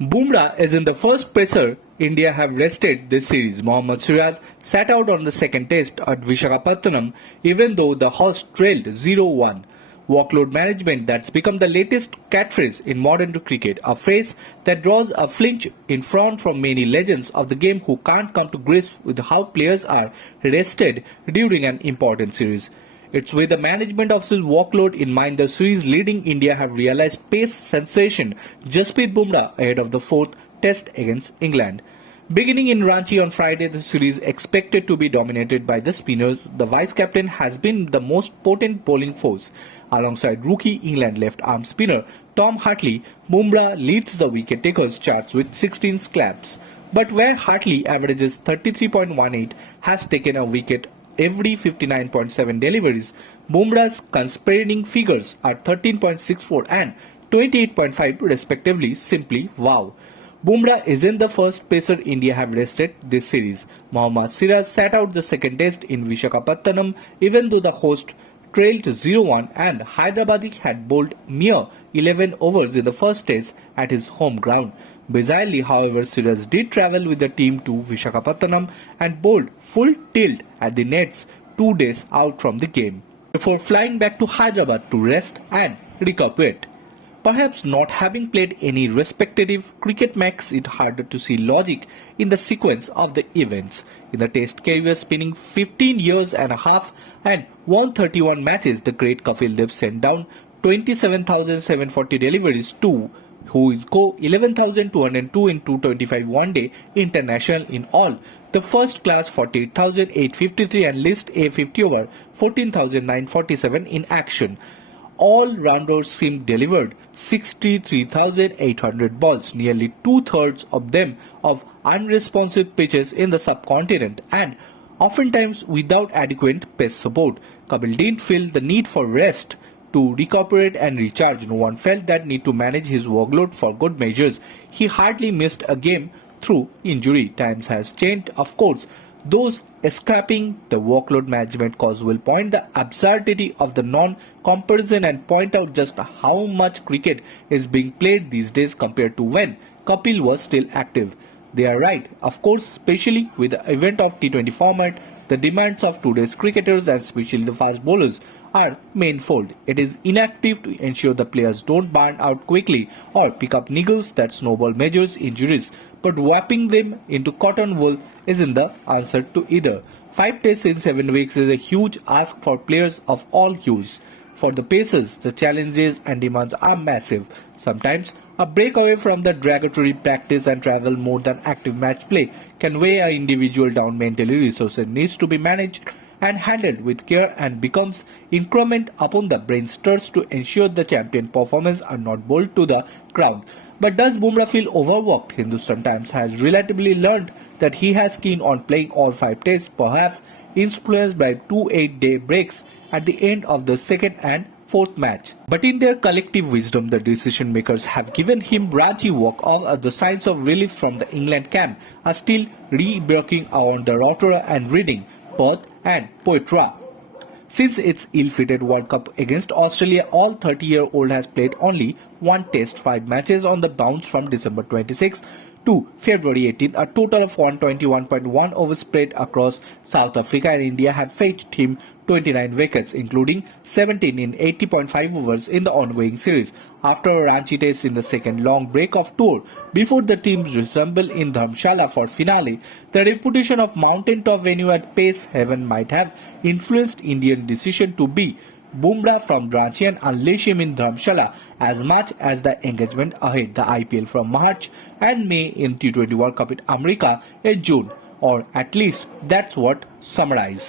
Bumrah isn't the first pacer India have rested this series. Mohammad Siraj sat out on the second test at Visakhapatnam even though the hosts trailed 0-1. Workload management that's become the latest catchphrase in modern cricket, a phrase that draws a flinch in front from many legends of the game who can't come to grips with how players are rested during an important series. It's with the management of this workload in mind the series leading India have realized pace sensation Jasprit Bumrah ahead of the fourth test against England. Beginning in Ranchi on Friday, the series expected to be dominated by the spinners. The vice-captain has been the most potent bowling force. Alongside rookie England left-arm spinner Tom Hartley, Bumrah leads the wicket-takers charts with 16 claps. But where Hartley averages 33.18 has taken a wicket every 59.7 deliveries, Bumrah's conspiring figures are 13.64 and 28.5 respectively. Simply wow. Bumrah isn't the first pacer India have rested this series. Mohammad Siraj sat out the second test in Visakhapatnam even though the host trailed 0-1 and Hyderabadi had bowled mere 11 overs in the first test at his home ground. Bizarrely, however, Siraj did travel with the team to Visakhapatnam and bowled full tilt at the nets 2 days out from the game, before flying back to Hyderabad to rest and recuperate. Perhaps not having played any respective cricket makes it harder to see logic in the sequence of the events. In the test career spinning 15 years and a half and won 31 matches, the great Kapil Dev sent down 27,740 deliveries to who is go 11,202 in 225 one-day international in all. The first class 48,853 and list A 50 over 14,947 in action. All rounders seemed delivered 63,800 balls, nearly two-thirds of them of unresponsive pitches in the subcontinent and oftentimes without adequate pace support. Kapil didn't feel the need for rest to recuperate and recharge. No one felt that need to manage his workload for good measures. He hardly missed a game through injury. Times has changed, of course. Those escaping the workload management cause will point the absurdity of the non-comparison and point out just how much cricket is being played these days compared to when Kapil was still active. They are right, of course, especially with the event of T20 format, the demands of today's cricketers and especially the fast bowlers are manifold. It is inactive to ensure the players don't burn out quickly or pick up niggles that snowball measures injuries, but wrapping them into cotton wool isn't the answer to either. 5 tests in 7 weeks is a huge ask for players of all hues. For the pacers, the challenges and demands are massive. Sometimes, a break away from the derogatory practice and travel more than active match play can weigh an individual down mentally. Resources needs to be managed and handled with care and becomes incumbent upon the brainsters to ensure the champion performance are not bowled to the ground. But does Bumrah feel overworked? Hindustan Times has relatively learned that he has keen on playing all 5 tests, perhaps influenced by 2 8-day breaks at the end of the second and fourth match. But in their collective wisdom, the decision makers have given him Ranchi work. All the signs of relief from the England camp are still re-breaking on the Rotorua and Reading, Perth and Poitras. Since its ill-fated World Cup against Australia, all 30-year-old has played only 1 test, 5 matches on the bounce from December 26 to February 18. A total of 121.1 overs spread across South Africa and India have fetched him 29 wickets, including 17 in 80.5 overs in the ongoing series. After a Ranchi test in the second long break of tour, before the teams reassemble in Dharamshala for finale, the reputation of mountaintop venue at Pace Heaven might have influenced Indian decision to be Bumrah from Ranchi and unleash him in Dharamshala as much as the engagement ahead. The IPL from March and May in T20 World Cup in America in June, or at least that's what summarized.